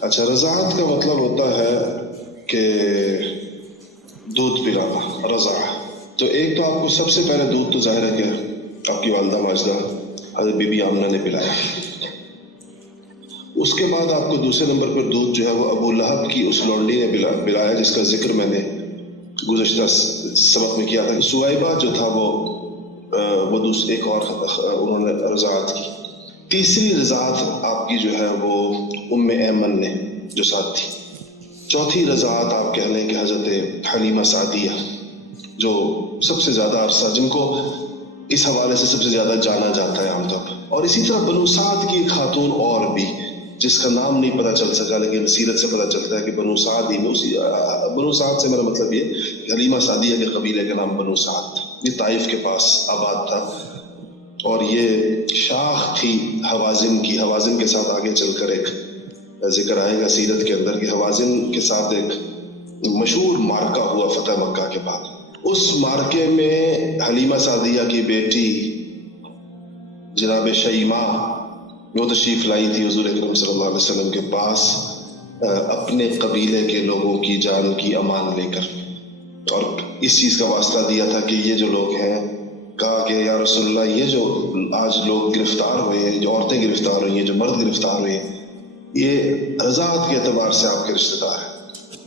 اچھا، رضاعت کا مطلب ہوتا ہے کہ دودھ پلانا، رضع. تو ایک تو آپ کو سب سے پہلے دودھ تو ظاہر ہے کہ آپ کی والدہ ماجدہ حضرت بی بی آمنہ نے پلایا. اس کے بعد آپ کو دوسرے نمبر پر دودھ جو ہے وہ ابو لہب کی اس لونڈی نے پلایا، جس کا ذکر میں نے گزشتہ سبق میں کیا تھا کہ سویبہ جو تھا وہ دوسرے ایک اور انہوں نے رضاعت کی. تیسری رضاعت آپ کی جو ہے وہ ام ایمن نے جو ساتھ تھی. چوتھی رضاعت آپ کہہ لیں کہ حضرت حلیمہ سعدیہ، جو سب سے زیادہ عرصہ جن کو اس حوالے سے سب سے زیادہ جانا جاتا ہے عام طور پر. اور اسی طرح بنو سعد کی ایک خاتون اور بھی جس کا نام نہیں پتہ چل سکا، لیکن سیرت سے پتہ چلتا ہے کہ بنو سعد ہی میں بنو سعد سے میرا مطلب یہ کہ حلیمہ سعدیہ کے قبیلے کا نام بنو سعد تھا. یہ طائف کے پاس آباد تھا اور یہ شاخ تھی حوازن کی. حوازن کے ساتھ آگے چل کر ایک ذکر آئے گا سیرت کے اندر کہ حوازن کے ساتھ ایک مشہور معرکہ ہوا فتح مکہ کے بعد. اس معرکے میں حلیمہ سعدیہ کی بیٹی جناب شیماء وہ تشریف لائی تھی حضور اکرم صلی اللہ علیہ وسلم کے پاس اپنے قبیلے کے لوگوں کی جان کی امان لے کر، اور اس چیز کا واسطہ دیا تھا کہ یہ جو لوگ ہیں، کہا کہ یا رسول اللہ یہ جو آج لوگ گرفتار ہوئے ہیں، جو عورتیں گرفتار ہوئی ہیں، جو مرد گرفتار ہوئے ہیں، یہ رضاعت کے اعتبار سے آپ کے رشتہ دار ہیں.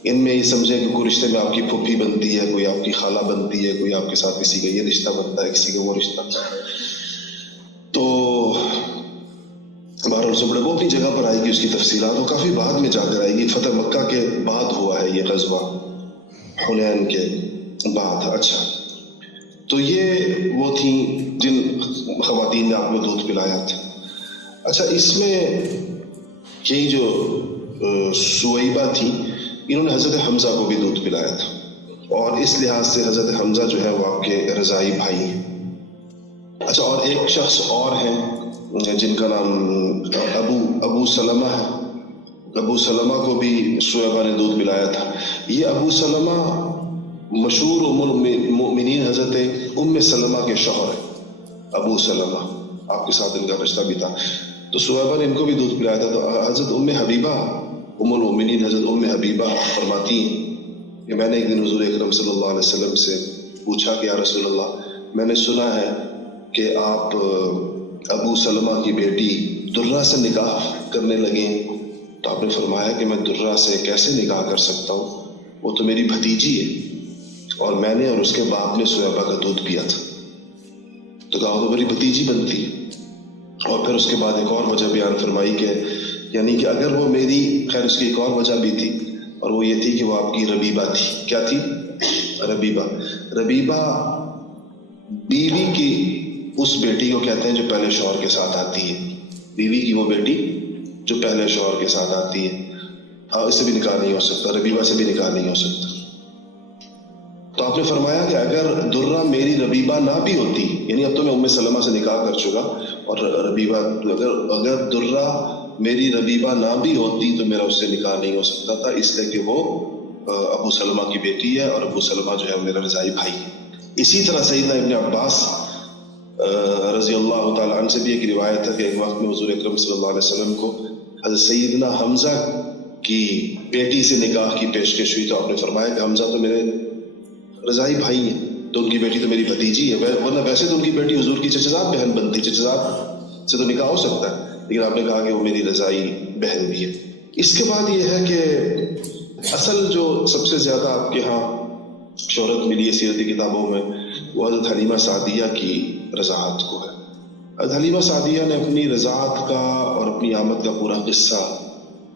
ان میں یہ سمجھیں کہ کوئی رشتے میں آپ کی پھوپھی بنتی ہے، کوئی آپ کی خالہ بنتی ہے، کوئی آپ کے ساتھ کسی کا یہ رشتہ بنتا ہے، کسی کا وہ رشتہ. تو بہرحال سبڑے وہ اپنی جگہ پر آئے گی، اس کی تفصیلات وہ کافی بعد میں جا کر آئے گی. فتح مکہ کے بعد ہوا ہے یہ غزوہ، حنین کے بعد. اچھا، تو یہ وہ تھیں جن خواتین نے آپ کو دودھ پلایا تھا. اچھا، اس میں یہی جو سویبہ تھی، انہوں نے حضرت حمزہ کو بھی دودھ پلایا تھا، اور اس لحاظ سے حضرت حمزہ جو ہے وہ آپ کے رضائی بھائی ہیں. اچھا، اور ایک شخص اور ہیں جن کا نام ابو سلمہ ہے. ابو سلمہ کو بھی سویبہ نے دودھ پلایا تھا. یہ ابو سلمہ مشہور ام المؤمنین حضرت ام سلمہ کے شوہر ہیں. ابو سلمہ آپ کے ساتھ ان کا رشتہ بھی تھا. تو سویبہ نے ان کو بھی دودھ پلایا تھا. تو حضرت ام حبیبہ ام المؤمنین حضرت ام حبیبہ فرماتی ہیں کہ میں نے ایک دن حضور اکرم صلی اللہ علیہ وسلم سے پوچھا کہ یا رسول اللہ، میں نے سنا ہے کہ آپ ابو سلمہ کی بیٹی درہ سے نکاح کرنے لگے. تو آپ نے فرمایا کہ میں درہ سے کیسے نکاح کر سکتا ہوں، وہ تو میری بھتیجی ہے، اور میں نے اور اس کے باپ نے سویبہ کا دودھ پیا تھا. تو کہا وہ تو میری بھتیجی بنتی ہے. اور پھر اس کے بعد ایک اور وجہ بیان فرمائی کہ یعنی کہ اگر وہ میری، خیر اس کی ایک اور وجہ بھی تھی، اور وہ یہ تھی کہ وہ آپ کی ربیبہ تھی. کیا تھی؟ ربیبہ. ربیبہ بیوی کی اس بیٹی کو کہتے ہیں جو پہلے شوہر کے ساتھ آتی ہے. بیوی کی وہ بیٹی جو پہلے شوہر کے ساتھ آتی ہے. ہاں، اس سے بھی نکاح نہیں ہو سکتا، ربیبہ سے بھی نکاح نہیں ہو سکتا. تو آپ نے فرمایا کہ اگر درہ میری ربیبہ نہ بھی ہوتی، یعنی اب تو میں ام سلمہ سے نکاح کر چکا، اور ربیبہ اگر درہ میری ربیبہ نہ بھی ہوتی تو میرا اس سے نکاح نہیں ہو سکتا تھا، اس لیے کہ وہ ابو سلمہ کی بیٹی ہے، اور ابو سلمہ جو ہے میرا رضائی بھائی ہے. اسی طرح سیدنا ابن عباس رضی اللہ تعالیٰ عنہ سے بھی ایک روایت ہے کہ ایک وقت میں حضور اکرم صلی اللہ علیہ وسلم کو حضرت سیدنا حمزہ کی بیٹی سے نکاح کی پیشکش ہوئی. تو آپ نے فرمایا کہ حمزہ تو میرے رضائی بھائی ہیں، تو ان کی بیٹی تو میری بھتیجی ہے. ورنہ ویسے تو ان کی بیٹی حضور کی چچزاد بہن بنتی، چچزاد سے تو نکاح ہو سکتا ہے، لیکن آپ نے کہا کہ وہ میری رضائی بہن بھی ہے. اس کے بعد یہ ہے کہ اصل جو سب سے زیادہ آپ کے ہاں شہرت ملی ہے سیرتی کتابوں میں، وہ حضرت حلیمہ سعدیہ کی رضاعت کو ہے. حضرت حلیمہ سعدیہ نے اپنی رضاعت کا اور اپنی آمد کا پورا قصہ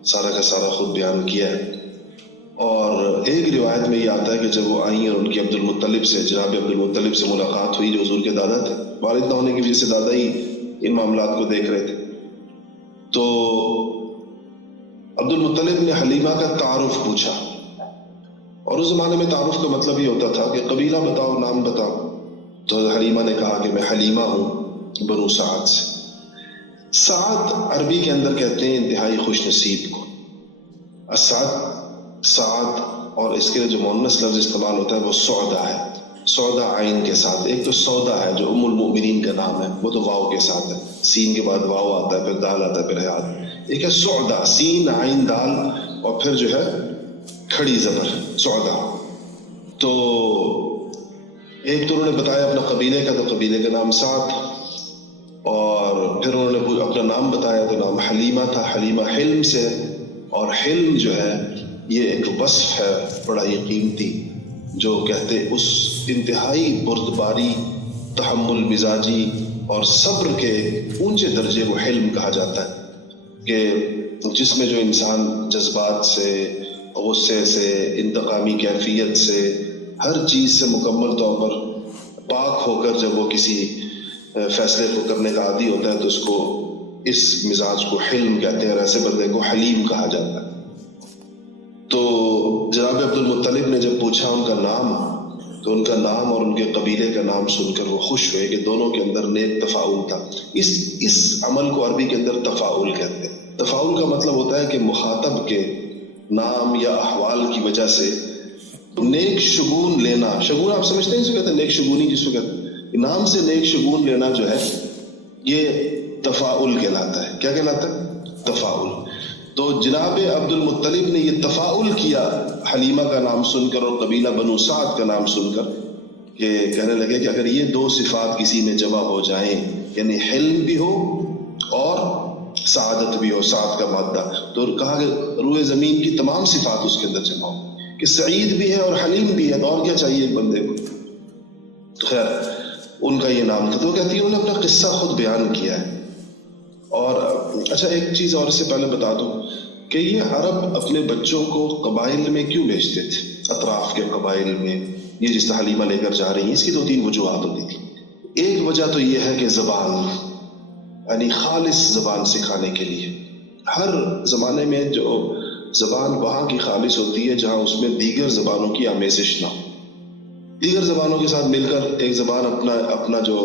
سارا کا سارا خود بیان کیا ہے. اور ایک روایت میں یہ آتا ہے کہ جب وہ آئیں اور ان کی عبد المطلب سے، جناب عبد المطلب سے ملاقات ہوئی جو حضور کے دادا تھے، والد نہ ہونے کی وجہ سے دادا ہی ان معاملات کو دیکھ رہے تھے. تو عبد المطلب نے حلیمہ کا تعارف پوچھا، اور اس زمانے میں تعارف کا مطلب یہ ہوتا تھا کہ قبیلہ بتاؤ، نام بتاؤ. تو حلیمہ نے کہا کہ میں حلیمہ ہوں بنو سعد سے. سعد عربی کے اندر کہتے ہیں انتہائی خوش نصیب کو. سعد اور اس کے جو مؤنث لفظ استعمال ہوتا ہے وہ سعدہ ہے، سعدہ عین کے ساتھ. ایک تو سودا ہے جو ام المؤمنین کا نام ہے، وہ تو واو کے ساتھ ہے، سین کے بعد واو آتا ہے، پھر دال آتا ہے، پھر حیات. ایک ہے سعدا، سین عین دال اور پھر جو ہے کھڑی زبر، سعدا. تو ایک تو انہوں نے بتایا اپنا قبیلے کا، تو قبیلے کا نام سعد، اور پھر انہوں نے اپنا نام بتایا تو نام حلیمہ تھا. حلیمہ حلم سے، اور حلم جو ہے یہ ایک وصف ہے بڑا ہی قیمتی، جو کہتے اس انتہائی بردباری، تحمل مزاجی اور صبر کے اونچے درجے کو حلم کہا جاتا ہے، کہ جس میں جو انسان جذبات سے، غصے سے، انتقامی کیفیت سے، ہر چیز سے مکمل طور پر پاک ہو کر جب وہ کسی فیصلے کو کرنے کا عادی ہوتا ہے تو اس کو، اس مزاج کو حلم کہتے ہیں، اور ایسے بندے کو حلیم کہا جاتا ہے. تو جناب عبد المطلب نے جب پوچھا ان کا نام، تو ان کا نام اور ان کے قبیلے کا نام سن کر وہ خوش ہوئے کہ دونوں کے اندر نیک تفاعل تھا. اس عمل کو عربی کے اندر تفاعل کہتے ہیں. تفاعل کا مطلب ہوتا ہے کہ مخاطب کے نام یا احوال کی وجہ سے نیک شگون لینا. شگون آپ سمجھتے ہیں جس کو کہتے ہیں نیک شگونی، جس کو کہتے ہیں نام سے نیک شگون لینا، جو ہے یہ تفاعل کہلاتا ہے. کیا کہلاتا ہے؟ تفاعل. تو جناب عبد المطلب نے یہ تفاعل کیا حلیمہ کا نام سن کر اور قبیلہ بنو سعد کا نام سن کر، کہ کہنے لگے کہ اگر یہ دو صفات کسی میں جمع ہو جائیں، یعنی حلم بھی ہو اور سعادت بھی ہو، سعد کا مادہ، تو کہا کہ روئے زمین کی تمام صفات اس کے اندر جمع ہو، کہ سعید بھی ہے اور حلیم بھی ہے، تو اور کیا چاہیے ایک بندے کو. خیر ان کا یہ نام تھا. تو کہتی ہے انہوں نے اپنا قصہ خود بیان کیا ہے. اور اچھا ایک چیز اور اس سے پہلے بتا دوں کہ یہ عرب اپنے بچوں کو قبائل میں کیوں بھیجتے تھے، اطراف کے قبائل میں. یہ جس طرح حلیمہ لے کر جا رہی ہیں، اس کی دو تین وجوہات ہوتی تھی. ایک وجہ تو یہ ہے کہ زبان، یعنی خالص زبان سکھانے کے لیے. ہر زمانے میں جو زبان وہاں کی خالص ہوتی ہے جہاں اس میں دیگر زبانوں کی آمیزش نہ ہو. دیگر زبانوں کے ساتھ مل کر ایک زبان اپنا جو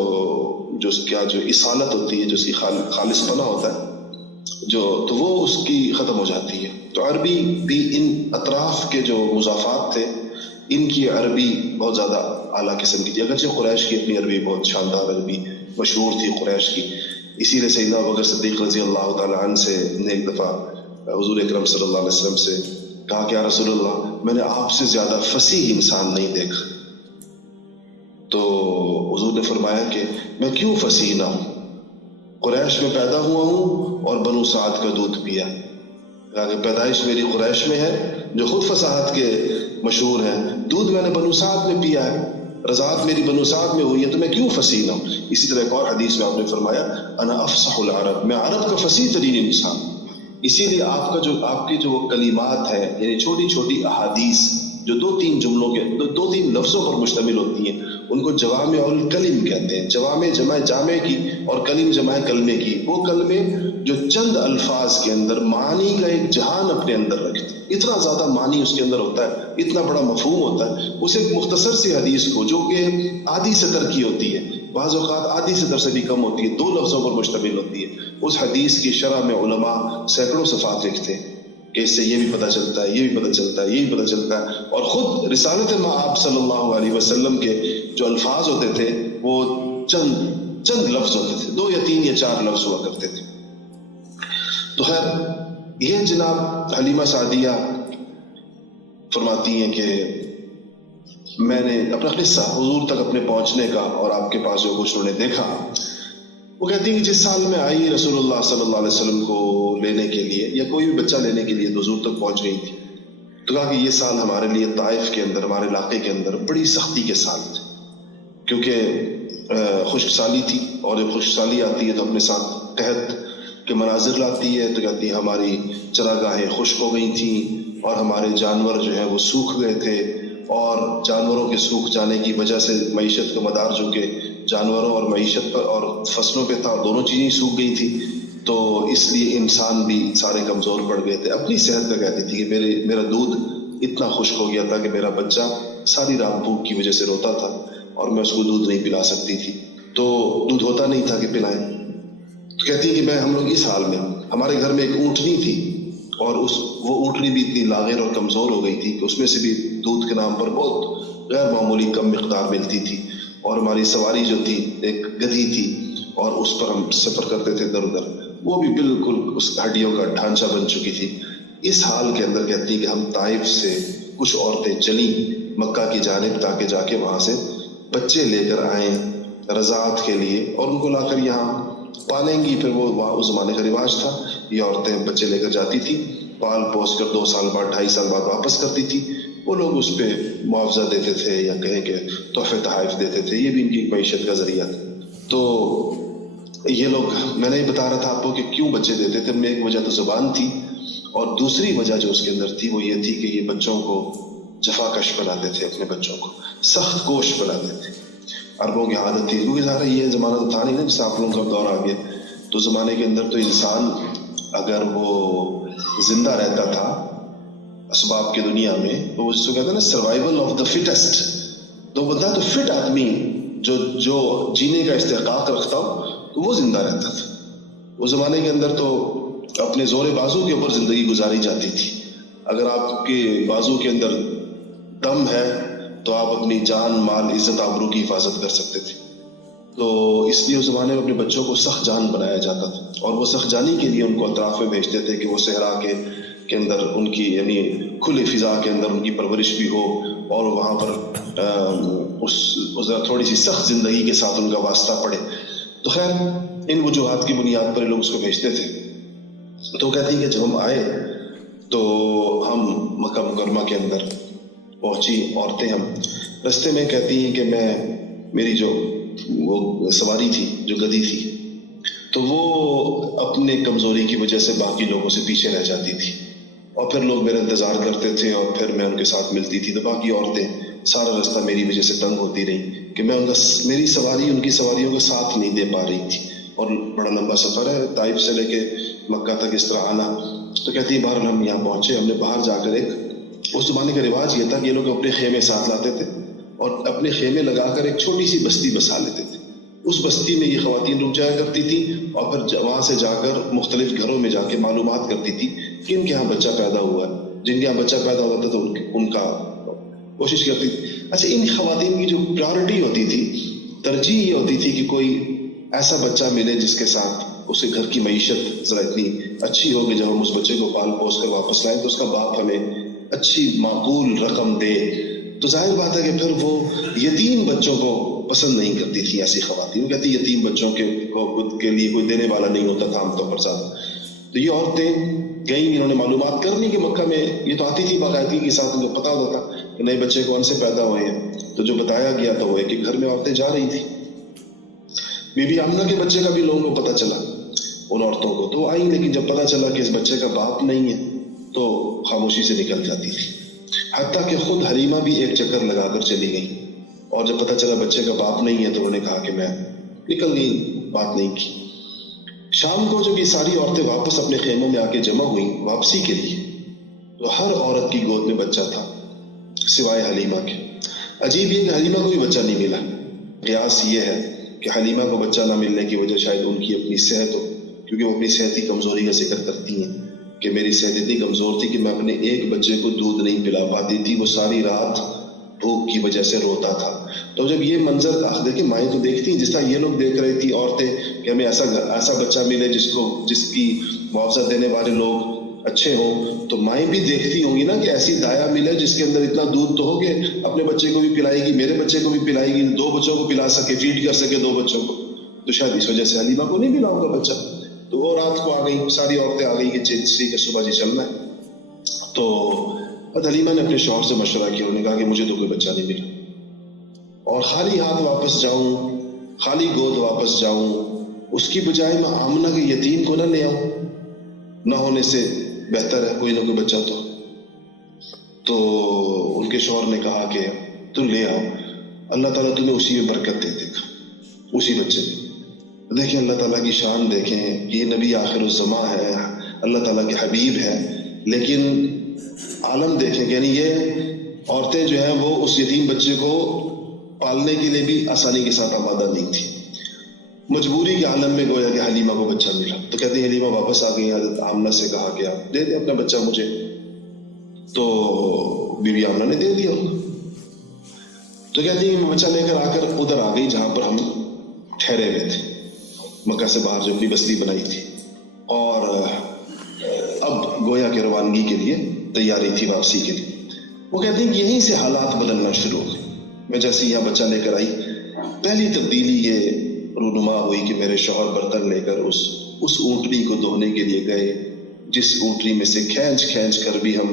اصالت ہوتی ہے، جو اس کی خالص پنا ہوتا ہے، تو وہ اس کی ختم ہو جاتی ہے. تو عربی بھی ان اطراف کے جو مضافات تھے، ان کی عربی بہت زیادہ اعلیٰ قسم کی تھی. اگرچہ قریش کی اپنی عربی بہت شاندار عربی مشہور تھی قریش کی. اسی لیے سیدنا ابوبکر صدیق رضی اللہ تعالی عنہ سے نے ایک دفعہ حضور اکرم صلی اللہ علیہ وسلم سے کہا کہ یا رسول اللہ، میں نے آپ سے زیادہ فصیح انسان نہیں دیکھا. تو حضور نے فرمایا کہ میں کیوں فصیح نہ ہوں، قریش میں پیدا ہوا ہوں اور بنو سعد کا دودھ پیا. پیدائش میری قریش میں ہے جو خود فصاحت کے مشہور ہیں، دودھ میں نے بنو سعد میں پیا ہے، رضاعت میری بنو سعد میں ہوئی ہے، تو میں کیوں فصیح نہ ہوں. اسی طرح ایک اور حدیث میں آپ نے فرمایا انا افصح العرب، میں عرب کا فصیح ترین انسان. اسی لیے آپ کی جو وہ کلمات ہیں، یعنی چھوٹی چھوٹی احادیث جو دو تین لفظوں پر مشتمل ہوتی ہیں، ان کو جوامع الکلم کہتے ہیں. جوامع جامع کی اور کلم جمع کلمے کی. وہ کلمے جو چند الفاظ کے اندر معانی کا ایک جہان اپنے اندر رکھتے ہیں، اتنا زیادہ معنی اس کے اندر ہوتا ہے، اتنا بڑا مفہوم ہوتا ہے. اسے ایک مختصر سی حدیث کو جو کہ آدھی سطر کی ہوتی ہے، بعض اوقات آدھی سطر سے بھی کم ہوتی ہے، 2 لفظوں پر مشتمل ہوتی ہے، اس حدیث کی شرح میں علماء سینکڑوں صفحات لکھتے ہیں کہ اس سے یہ بھی پتہ چلتا ہے، یہ بھی پتہ چلتا ہے، یہ بھی پتہ چلتا ہے. اور خود رسالت مآب صلی اللہ علیہ وسلم کے جو الفاظ ہوتے تھے وہ چند لفظ ہوتے تھے، 2 یا 3 یا 4 لفظ ہوا کرتے تھے. تو خیر یہ جناب حلیمہ سعدیہ فرماتی ہیں کہ میں نے اپنا قصہ حضور تک اپنے پہنچنے کا اور آپ کے پاس جو کچھ انہوں نے دیکھا، وہ کہتی ہیں کہ جس سال میں آئی رسول اللہ صلی اللہ علیہ وسلم کو لینے کے لیے یا کوئی بھی بچہ لینے کے لیے تو حضور تک پہنچ گئی تھی، تو کہا کہ یہ سال ہمارے لیے طائف کے اندر، ہمارے علاقے کے اندر بڑی سختی کے سال تھے، کیونکہ خشک سالی تھی، اور جب خشک سالی آتی ہے تو اپنے ساتھ قحط کے مناظر لاتی ہے. تو کہتی ہے ہماری چراگاہیں خشک ہو گئی تھیں اور ہمارے جانور جو ہے وہ سوکھ گئے تھے، اور جانوروں کے سوکھ جانے کی وجہ سے معیشت کا مدار جو کہ جانوروں اور معیشت پر اور فصلوں پہ تھا، دونوں چیزیں سوکھ گئی تھی. تو اس لیے انسان بھی سارے کمزور پڑ گئے تھے. اپنی صحت کا کہتی تھی کہ میرا دودھ اتنا خشک ہو گیا تھا کہ میرا بچہ ساری رات بھوک کی وجہ سے روتا تھا اور میں اس کو دودھ نہیں پلا سکتی تھی، تو دودھ ہوتا نہیں تھا کہ پلائیں. تو کہتی ہے کہ ہم لوگ اس حال میں، ہمارے گھر میں ایک اونٹنی تھی، اور وہ اونٹنی بھی اتنی لاغر اور کمزور ہو گئی تھی کہ اس میں سے بھی دودھ کے نام پر بہت غیر معمولی کم مقدار ملتی تھی. اور ہماری سواری جو تھی ایک گدھی تھی، اور اس پر ہم سفر کرتے تھے ادھر ادھر. وہ بھی بالکل اس ہڈیوں کا ڈھانچہ بن چکی تھی. اس حال کے اندر کہتی کہ ہم طائف سے کچھ عورتیں چلیں مکہ کی جانب تاکہ جا کے وہاں سے بچے لے کر آئیں رضاعت کے لیے اور ان کو لا کر یہاں پالیں گی. پھر وہ اس زمانے کا رواج تھا, یہ عورتیں بچے لے کر جاتی تھی, پال پوس کر 2 سال بعد 2.5 سال بعد واپس کرتی تھی. وہ لوگ اس پہ معاوضہ دیتے تھے یا کہیں کہ تحفے تحائف دیتے تھے, یہ بھی ان کی معیشت کا ذریعہ تھا. تو یہ لوگ, میں نے بتا رہا تھا آپ کو کہ کیوں بچے دیتے تھے. میں ایک وجہ تو زبان تھی اور دوسری وجہ جو اس کے اندر تھی وہ یہ تھی کہ یہ بچوں کو جفاکش بناتے تھے, اپنے بچوں کو سخت کوش بناتے تھے. عربوں کی عادت تھی, کیونکہ ظاہر یہ زمانہ تو تھا نہیں نا, جس آپ لوگوں کا دور آ گیا. تو زمانے کے اندر تو انسان اگر وہ زندہ رہتا تھا اسباب کی دنیا میں تو وہ جس کو کہتے ہیں نا سروائیول آف دا فٹسٹ, تو بندہ تو فٹ آدمی جو جینے کا استحقاق رکھتا ہو تو وہ زندہ رہتا تھا. اس زمانے کے اندر تو اپنے زور بازو کے اوپر زندگی گزاری جاتی تھی. اگر آپ کے بازو کے اندر دم ہے تو آپ اپنی جان مال عزت آبرو کی حفاظت کر سکتے تھے. تو اس لیے اس زمانے میں اپنے بچوں کو سخت جان بنایا جاتا تھا, اور وہ سخت جانی کے لیے ان کو اطراف میں بھیجتے تھے کہ وہ صحرا کے اندر ان کی یعنی کھلے فضا کے اندر ان کی پرورش بھی ہو, اور وہاں پر اس تھوڑی سی سخت زندگی کے ساتھ ان کا واسطہ پڑے. تو خیر ان وجوہات کی بنیاد پر لوگ اس کو بھیجتے تھے. تو کہتی کہ جب ہم آئے تو ہم مکہ مکرمہ کے اندر پہنچی عورتیں, ہم رستے میں کہتی ہیں کہ میری جو وہ سواری تھی, جو گدی تھی, تو وہ اپنے کمزوری کی وجہ سے باقی لوگوں سے پیچھے رہ جاتی تھی, اور پھر لوگ میرا انتظار کرتے تھے اور پھر میں ان کے ساتھ ملتی تھی. تو باقی عورتیں سارا رستہ میری وجہ سے تنگ ہوتی رہی کہ میں میری سواری ان کی سواریوں کا ساتھ نہیں دے پا رہی تھی, اور بڑا لمبا سفر ہے طائف سے لے کے مکہ تک اس طرح آنا. تو کہتی ہے بہرحال ہم یہاں پہنچے, ہم نے باہر جا کر اس زمانے کا رواج یہ تھا کہ یہ لوگ اپنے خیمے ساتھ لاتے تھے اور اپنے خیمے لگا کر ایک چھوٹی سی بستی بسا لیتے تھے. اس بستی میں یہ خواتین رک جایا کرتی تھی اور پھر وہاں سے جا کر مختلف گھروں میں جا کے معلومات کرتی تھی کہ ان کے یہاں بچہ پیدا ہوا ہے. جن کے یہاں بچہ پیدا ہوتا تھا تو ان کا کوشش کرتی تھی. اچھا, ان خواتین کی جو پرائورٹی ہوتی تھی, ترجیح یہ ہوتی تھی کہ کوئی ایسا بچہ ملے جس کے ساتھ اسے گھر کی معیشت ذرا اتنی اچھی ہو کہ جب ہم اس بچے کو پال پوس کر واپس لائیں تو اس کا باپ ہمیں اچھی معقول رقم دے. تو ظاہر بات ہے کہ پھر وہ یتیم بچوں کو پسند نہیں کرتی تھی ایسی خواتین. کہتی یتیم بچوں کے لیے کوئی دینے والا نہیں ہوتا تھا عام طور پر زیادہ. تو یہ عورتیں گئیں, انہوں نے معلومات کر لی کہ مکہ میں یہ تو آتی تھی باقاعدگی کے ساتھ, ان کو پتا ہوتا تھا کہ نئے بچے کون سے پیدا ہوئے ہیں. تو جو بتایا گیا تو وہ ایک ایک گھر میں عورتیں جا رہی تھی. بی بی آمنہ کے بچے کا بھی لوگوں کو پتا چلا, ان عورتوں کو, تو آئیں, لیکن جب پتا چلا کہ اس بچے کا باپ نہیں ہے تو خاموشی سے نکل جاتی تھی. حتیٰ کہ خود حلیمہ بھی ایک چکر لگا کر چلی گئی, اور جب پتا چلا بچے کا باپ نہیں ہے تو انہوں نے کہا کہ میں نکل گئی, بات نہیں کی. شام کو جب یہ ساری عورتیں واپس اپنے خیموں میں آ کے جمع ہوئیں واپسی کے لیے, تو ہر عورت کی گود میں بچہ تھا سوائے حلیمہ کے. عجیب یہ کہ حلیمہ کو بھی بچہ نہیں ملا. قیاس یہ ہے کہ حلیمہ کو بچہ نہ ملنے کی وجہ شاید ان کی اپنی صحت ہو, کیونکہ وہ اپنی صحتی کمزوری کا ذکر کرتی ہیں کہ میری صحت اتنی کمزور تھی کہ میں اپنے ایک بچے کو دودھ نہیں پلا پاتی تھی, وہ ساری رات بھوک کی وجہ سے روتا تھا. تو جب یہ منظر دیکھیں, مائیں تو دیکھتی ہیں جس طرح یہ لوگ دیکھ رہی تھی عورتیں کہ ہمیں ایسا بچہ ملے جس کی معاوضہ دینے والے لوگ اچھے ہوں, تو مائیں بھی دیکھتی ہوں گی نا کہ ایسی دایا ملے جس کے اندر اتنا دودھ تو ہو کہ اپنے بچے کو بھی پلائے گی, میرے بچے کو بھی پلائے گی, 2 بچوں کو پلا سکے, فیڈ کر سکے 2 بچوں کو. تو شاید اس وجہ سے حلیمہ کو نہیں ملا ہوگا بچہ. تو وہ رات کو آ گئی, ساری عورتیں آ گئی کہ ٹھیک ہے صبح جی چلنا ہے. تو حلیمہ نے اپنے شوہر سے مشورہ کیا, انہوں نے کہا کہ مجھے تو کوئی بچہ نہیں ملا, اور خالی ہاتھ واپس جاؤں, خالی گود واپس جاؤں, اس کی بجائے میں آمنہ کے یتیم کو نہ لے آؤں, نہ ہونے سے بہتر ہے کوئی نہ کوئی بچہ. تو ان کے شوہر نے کہا کہ تم لے آؤ, اللہ تعالیٰ تمہیں اسی میں برکت دے دے گا, اسی بچے میں. دیکھیں اللہ تعالیٰ کی شان دیکھیں, یہ نبی آخر الزماں ہے, اللہ تعالیٰ کے حبیب ہے, لیکن عالم دیکھیں کہ یعنی یہ عورتیں جو ہیں وہ اس یتیم بچے کو پالنے کے لیے بھی آسانی کے ساتھ آمادہ نہیں تھی. مجبوری کے عالم میں گویا کہ حلیمہ کو بچہ ملا. تو کہتے ہیں حلیمہ واپس آ گئی, حضرت آمنہ سے کہا کہ آپ دے دیں اپنا بچہ مجھے. تو بی بی آمنہ نے دے دیا. تو کہتی ہیں میں بچہ لے کر آ کر ادھر آ گئی جہاں پر ہم ٹھہرے ہوئے تھے, مکہ سے باہر جو اپنی بستی بنائی تھی. اور اب گویا کہ روانگی کے لیے تیاری تھی واپسی کے لیے. وہ کہتے ہیں کہ یہیں سے حالات بدلنا شروع ہوئے. میں جیسے یہاں بچہ لے کر آئی، پہلی تبدیلی یہ رونما ہوئی کہ میرے شوہر برتن لے کر اس اونٹنی کو دھونے کے لیے گئے، جس اونٹنی میں سے کھینچ کر بھی ہم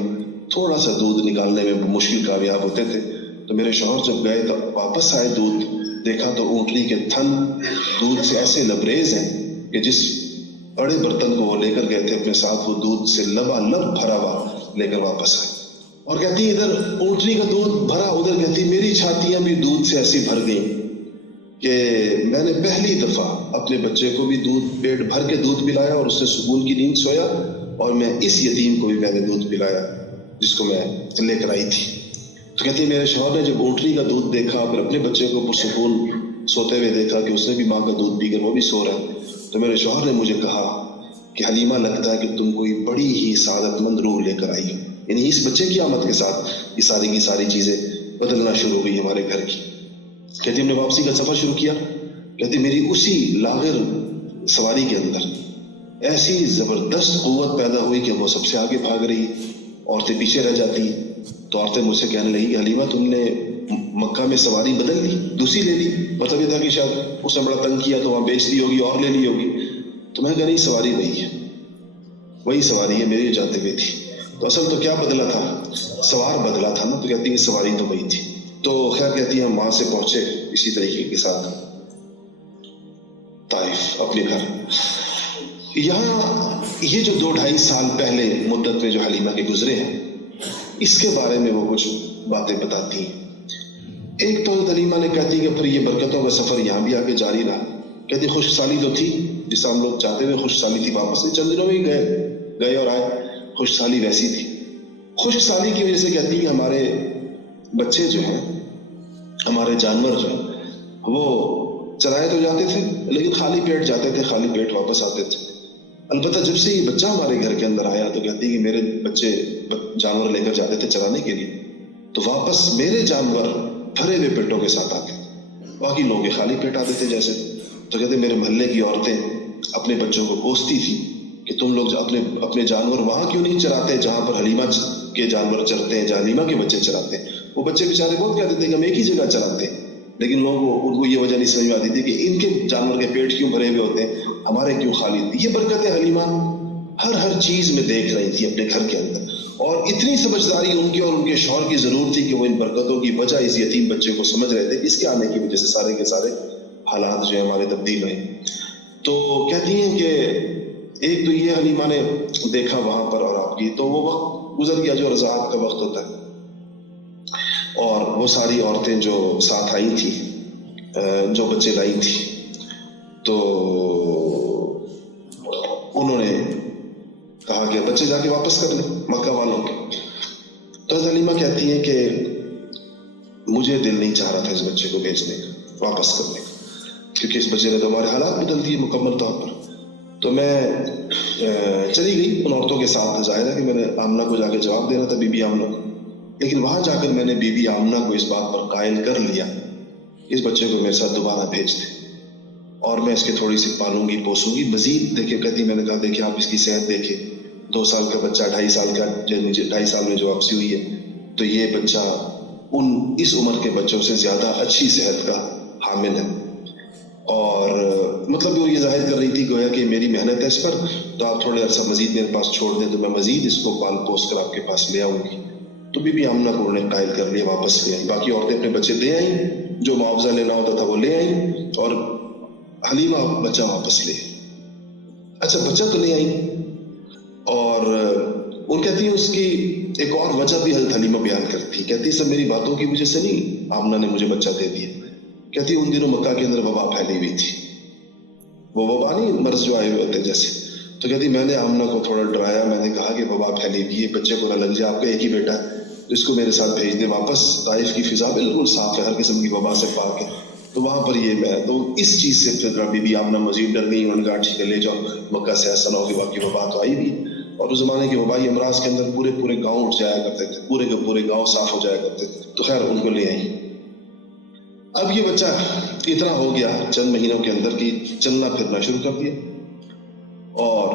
تھوڑا سا دودھ نکالنے میں مشکل کامیاب ہوتے تھے. تو میرے شوہر جب گئے تو واپس آئے، دودھ دیکھا تو اونٹنی کے تھن دودھ سے ایسے لبریز ہیں کہ جس بڑے برتن کو وہ لے کر گئے تھے اپنے ساتھ، وہ دودھ سے لبالب بھرا ہوا لے کر واپس آئے. اور کہتی ادھر اونٹنی کا دودھ بھرا، ادھر کہتی میری چھاتیاں بھی دودھ سے ایسی بھر گئیں کہ میں نے پہلی دفعہ اپنے بچے کو بھی دودھ پیٹ بھر کے دودھ پلایا اور اس سے سکون کی نیند سویا، اور میں اس یتیم کو بھی میں نے دودھ پلایا جس کو میں لے کر آئی تھی. تو کہتی میرے شوہر نے جب اونٹنی کا دودھ دیکھا، پھر اپنے بچے کو پرسکون سوتے ہوئے دیکھا کہ اس نے بھی ماں کا دودھ پی کر وہ بھی سو رہا ہے، تو میرے شوہر نے مجھے کہا کہ حلیمہ لگتا ہے کہ تم کوئی بڑی ہی سعادت مند روح لے کر آئی ہو. یعنی اس بچے کی آمد کے ساتھ یہ ساری کی ساری چیزیں بدلنا شروع ہو گئی ہمارے گھر کی. کہتی ہم نے واپسی کا سفر شروع کیا. کہتی میری اسی لاغر سواری کے اندر ایسی زبردست قوت پیدا ہوئی کہ وہ سب سے آگے بھاگ رہی، عورتیں پیچھے رہ جاتی. تو عورتیں مجھ سے کہنے لگی کہ حلیمہ تم نے مکہ میں سواری بدل لی، دوسری لے لی. مطلب یہ تھا کہ شاید اس نے بڑا تنگ کیا تو وہاں بیچ لی ہوگی اور لے لی ہوگی. تو میں کہا نہیں، سواری وہی ہے، وہی سواری ہے میری جاتے ہوئے تھی. تو اصل تو کیا بدلا تھا؟ سوار بدلا تھا نا. تو کہتی ہے سواری تو وہی تھی. تو خیر کہتی ہے ہم وہاں سے پہنچے اسی طریقے کے ساتھ طائف اپنے گھر. یہاں یہ جو 2-2.5 سال پہلے مدت میں جو حلیمہ کے گزرے ہیں، اس کے بارے میں وہ کچھ باتیں بتاتی ہیں. ایک تو حلیمہ نے کہتی کہ پھر یہ برکتوں کا سفر یہاں بھی آگے جاری رہا. کہتی خوش سالی تو تھی جس ہم لوگ چاہتے ہوئے خوش سالی تھی، واپس نہیں، چند دنوں میں ہی گئے اور آئے. خوش سالی ویسی تھی. خوش سالی کی وجہ سے کہتی کہ ہمارے بچے جو ہیں، ہمارے جانور جو ہیں، وہ چرائے تو جاتے تھے لیکن خالی پیٹ جاتے تھے، خالی پیٹ واپس آتے تھے. البتہ جب سے یہ بچہ ہمارے گھر کے اندر آیا تو کہتی کہ میرے بچے جانور لے کر جاتے تھے چرانے کے لیے، تو واپس میرے جانور بھرے ہوئے پیٹوں کے ساتھ آتے، باقی لوگ خالی پیٹ آتے تھے جیسے. تو کہتے میرے محلے کی عورتیں اپنے بچوں کو کوستی تھی کہ تم لوگ اپنے جانور وہاں کیوں نہیں چراتے جہاں پر حلیمہ کے جانور چرتے ہیں، جہاں حلیمہ کے بچے چراتے ہیں. وہ بچے بیچارے بہت کہتے تھے کہ ہم ایک ہی جگہ چراتے ہیں، لیکن لوگوں کو یہ وجہ نہیں سمجھ میں آتی تھی کہ ان کے جانور کے پیٹ کیوں بھرے ہوئے ہوتے ہیں، ہمارے کیوں خالی. یہ برکتیں حلیمہ ہر چیز میں دیکھ رہی تھی اپنے گھر کے اندر، اور اتنی سمجھداری ان کی اور ان کے شوہر کی ضرور تھی کہ وہ ان برکتوں کی وجہ اس یتیم بچے کو سمجھ رہے تھے. اس کے آنے کی وجہ سے سارے کے سارے حالات جو ہیں ہمارے تبدیل ہوئے. تو کہتی ہیں کہ ایک تو یہ حلیمہ نے دیکھا وہاں پر، اور آپ کی تو وہ وقت گزر گیا جو رضاعت کا وقت ہوتا ہے، اور وہ ساری عورتیں جو ساتھ آئی تھی، جو بچے لائی تھی، تو انہوں نے کہا کہ بچے جا کے واپس کر لیں مکہ والوں کے. تو حلیمہ کہتی ہے کہ مجھے دل نہیں چاہ رہا تھا اس بچے کو بھیجنے کا، واپس کرنے کا، کیونکہ اس بچے نے تو ہمارے حالات بدل دیے مکمل طور پر. تو میں چلی گئی ان عورتوں کے ساتھ. ظاہر ہے کہ میں نے آمنہ کو جا کے جواب دینا تھا، بی بی آمنہ کو، لیکن وہاں جا کر میں نے بی بی آمنہ کو اس بات پر قائل کر لیا اس بچے کو میرے ساتھ دوبارہ بھیج دیں اور میں اس کے تھوڑی سی پالوں گی پوسوں گی مزید. دیکھے کہتی میں نے کہا دیکھیں آپ اس کی صحت دیکھیں، 2 سال کا بچہ، 2.5 سال کا، 2.5 سال میں جو واپسی ہوئی ہے، تو یہ بچہ اس عمر کے بچوں سے زیادہ اچھی صحت کا حامل ہے. اور مطلب وہ یہ ظاہر کر رہی تھی گویا کہ میری محنت ہے اس پر، تو آپ تھوڑے عرصہ مزید میرے پاس چھوڑ دیں تو میں مزید اس کو پال پوس کر آپ کے پاس لے آؤں گی. تو بی بی آمنہ کو انہوں نے قائل کر لیا، واپس لے آئی. باقی عورتیں اپنے بچے دے آئیں، جو معاوضہ لینا ہوتا تھا وہ لے آئیں، اور حلیمہ بچہ واپس لے. اچھا بچہ تو لے آئی، اور ان کہتی ہیں اس کی ایک اور وجہ بھی حضرت حلیمہ بیان کرتی، کہتی سب میری باتوں کی وجہ سے نہیں آمنہ نے مجھے بچہ دے دیا. کہتی ان دنوں مکہ کے اندر وبا پھیلی ہوئی تھی، وہ وبا نہیں مرض جو آئے ہوئے ہوتے جیسے. تو کہتی میں نے آمنہ کو تھوڑا ڈرایا، میں نے کہا کہ وبا پھیلی ہوئی ہے، بچے کو نہ لگ جائے، آپ کا ایک ہی بیٹا ہے، اس کو میرے ساتھ بھیج دیں واپس. طائف کی فضا بالکل صاف ہے، ہر قسم کی وبا سے پاک ہے، تو وہاں پر یہ میں تو اس چیز سے پھر بی بی آمنہ مزید ڈر گئی. انہوں نے کہا ٹھیک ہے لے جاؤ مکہ سے، ایسا نہ ہو کہ باقی وبا تو آئی بھی. اور اس زمانے کے وبائی امراض کے اندر پورے گاؤں اٹھ جایا کرتے تھے، پورے کے پورے گاؤں صاف ہو جایا کرتے تھے. تو خیر ان کو لے آئی. اب یہ بچہ اتنا ہو گیا چند مہینوں کے اندر کہ چلنا پھرنا شروع کر دیا، اور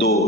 2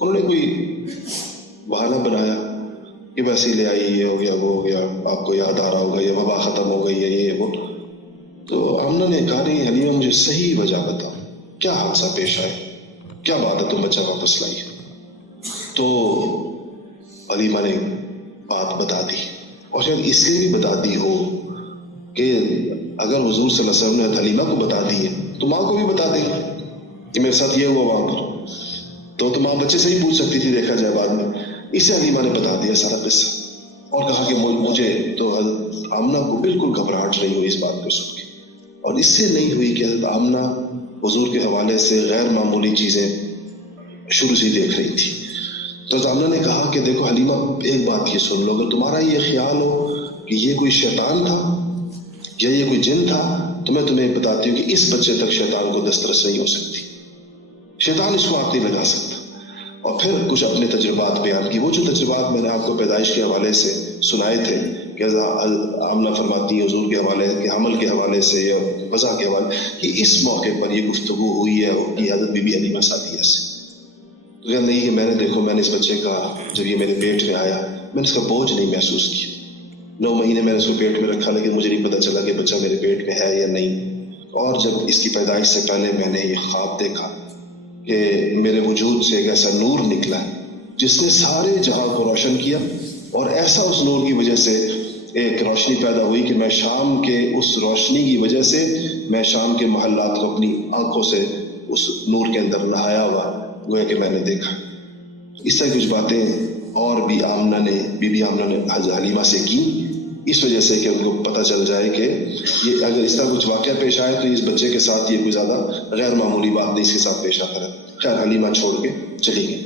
انہوں نے کوئی بہانہ بنایا کہ ویسے ہی لے آئی، یہ ہو گیا وہ ہو گیا، آپ کو یاد آ رہا ہوگا، یہ وبا ختم ہو گئی ہے، یہ وہ. تو آمنہ نے کہا نہیں حلیمہ مجھے صحیح وجہ بتا، کیا حادثہ پیش آئے، کیا بات ہے تم بچہ واپس لائی. تو حلیمہ نے بات بتا دی، اور شاید اس لیے بھی بتا دی ہو کہ اگر حضور صلی اللہ علیہ وسلم نے حلیمہ کو بتا دی ہے تو ماں کو بھی بتا دیں کہ میرے ساتھ یہ ہوا وہاں پر. تو ماں بچے سے ہی پوچھ سکتی تھی، دیکھا جائے بعد میں. اسے حلیمہ نے بتا دیا سارا قصہ، اور کہا کہ مجھے تو آمنہ کو بالکل گھبراہٹ نہیں ہوئی اس بات کو سن کے، اور اس سے نہیں ہوئی کہ حضرت آمنہ حضور کے حوالے سے غیر معمولی چیزیں شروع سے دیکھ رہی تھی. تو حضرت آمنہ نے کہا کہ دیکھو حلیمہ، ایک بات یہ سن لو، اگر تمہارا یہ خیال ہو کہ یہ کوئی شیطان تھا یا یہ کوئی جن تھا تو میں تمہیں بتاتی ہوں کہ اس بچے تک شیطان کو دسترس نہیں ہو سکتی، شیطان اس کو آگ نہیں لگا سکتا. اور پھر کچھ اپنے تجربات بیان کی، وہ جو تجربات میں نے آپ کو پیدائش کے حوالے سے سنائے تھے کہ آمنہ فرماتی ہیں حضور کے حوالے کے حمل کے حوالے سے یا وضع کے حوالے کہ اس موقع پر یہ گفتگو ہوئی ہے کہ حضرت بی بی حلیمہ سعدیہ سے. تو کہا نہیں، کہ میں نے دیکھو، میں نے اس بچے کا جب یہ میرے پیٹ میں آیا میں نے اس کا بوجھ نہیں محسوس کیا. 9 مہینے میں نے اس کو پیٹ میں رکھا لیکن مجھے نہیں پتا چلا کہ بچہ میرے پیٹ میں ہے یا نہیں. اور جب اس کی پیدائش سے پہلے میں نے یہ خواب دیکھا کہ میرے وجود سے ایک ایسا نور نکلا جس نے سارے جہاں کو روشن کیا، اور ایسا اس نور کی وجہ سے ایک روشنی پیدا ہوئی کہ میں شام کے اس روشنی کی وجہ سے میں شام کے محلات کو اپنی آنکھوں سے اس نور کے اندر نہایا ہوا گویا کہ میں نے دیکھا. اس طرح کچھ باتیں اور بھی آمنہ نے، بی بی آمنہ نے حضرت حلیمہ سے کی، اس وجہ سے کہ ان کو پتہ چل جائے کہ یہ اگر اس طرح کچھ واقعہ پیش آئے تو اس بچے کے ساتھ یہ کوئی زیادہ غیر معمولی بات نہیں اس کے ساتھ پیش آتا ہے. خیر حلیمہ چھوڑ کے چلی گئی.